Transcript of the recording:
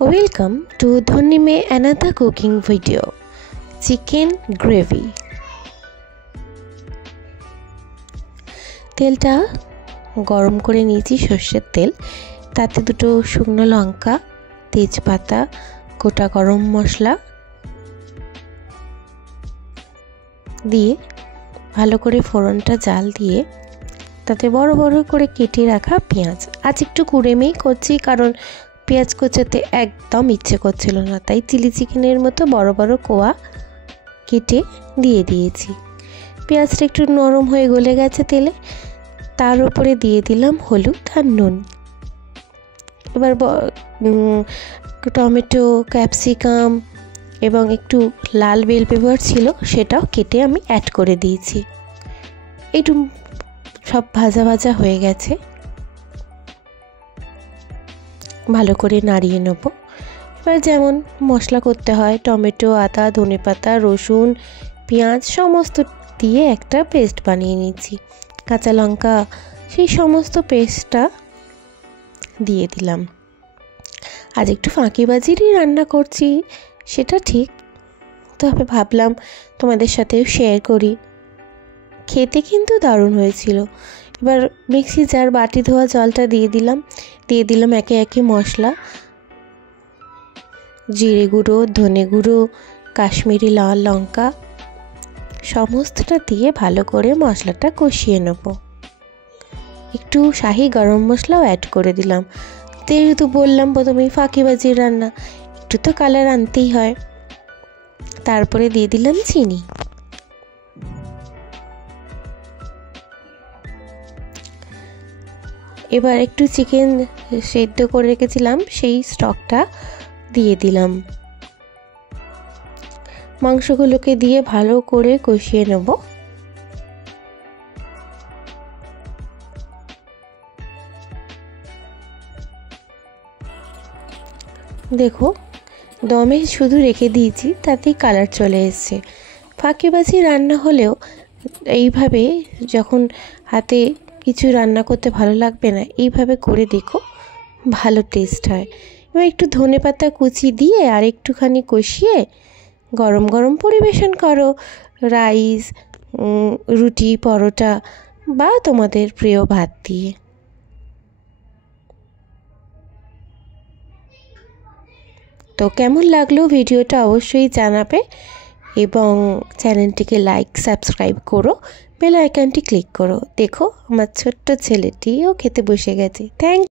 Welcome to Dhoni Mein another cooking video. Chicken gravy. তেলটা গরম করে নিয়েছি সর্ষের তেল, তাতে দুটো শুকনো লঙ্কা, তেজপাতা, গোটা গরম মশলা দিয়ে ভালো করে ফোড়নটা জাল দিয়ে তাতে বড় বড় করে কেটে রাখা পেঁয়াজ, আজ একটু কুড়েমেই করছি কারণ পেঁয়াজ কোচাতে একদম ইচ্ছে করছিল না, তাই চিলি চিকেনের মতো বড় বড় কোয়া কেটে দিয়ে দিয়েছি। পেঁয়াজটা একটু নরম হয়ে গলে গেছে তেলে, তার উপরে দিয়ে দিলাম হলুদ আর নুন। এবার টমেটো, ক্যাপসিকাম এবং একটু লাল বেল পেপার ছিল, সেটাও কেটে আমি অ্যাড করে দিয়েছি। একটু সব ভাজা ভাজা হয়ে গেছে, ভালো করে নাড়িয়ে নেব। এবার যেমন মশলা করতে হয়, টমেটো, আদা, ধনেপাতা, রসুন, পেঁয়াজ সমস্ত দিয়ে একটা পেস্ট বানিয়ে নিচ্ছি। কাঁচা লঙ্কা, সেই সমস্ত পেস্টটা দিয়ে দিলাম। আজ একটু ফাঁকিবাজিরই রান্না করছি, সেটা ঠিক, তবে ভাবলাম তোমাদের সাথেও শেয়ার করি। খেতে কিন্তু দারুণ হয়েছিল। এবার মিক্সি জার বাটি ধোয়া জলটা দিয়ে দিলাম একে একে মশলা, জিরে গুঁড়ো, ধনে গুঁড়ো, কাশ্মীরি লাল লঙ্কা সমস্তটা দিয়ে ভালো করে মশলাটা কষিয়ে নেব। একটু শাহি গরম মশলাও অ্যাড করে দিলাম, যেহেতু বললাম প্রথমেই ফাঁকিবাজির রান্না, একটু তো কালার আনতেই হয়। তারপরে দিয়ে দিলাম চিনি। এবার একটু চিকেন সেদ্ধ করে রেখেছিলাম, সেই স্টকটা দিয়ে দিলাম। মাংসগুলোকে দিয়ে ভালো করে কষিয়ে নেব। দেখো, দমে শুধু রেখে দিয়েছি, তাতেই কালার চলে এসছে। ফাঁকিবাজি রান্না হলেও এইভাবে যখন হাতে কিছু রান্না করতে ভালো লাগবে না, এইভাবে করে দেখো, ভালো টেস্ট হয়। এবার একটু ধনেপাতা কুচি দিয়ে আর একটুখানি কষিয়ে গরম গরম পরিবেশন করো, রাইস, রুটি, পরোটা বা তোমাদের প্রিয় ভাত দিয়ে। তো কেমন লাগলো ভিডিওটা অবশ্যই জানাবে এবং চ্যানেলটিকে লাইক, সাবস্ক্রাইব করো, বেল আইকনটি ক্লিক করো। দেখো, আমার ছোট্ট ছেলেটিও খেতে বসে গেছে। থ্যাংক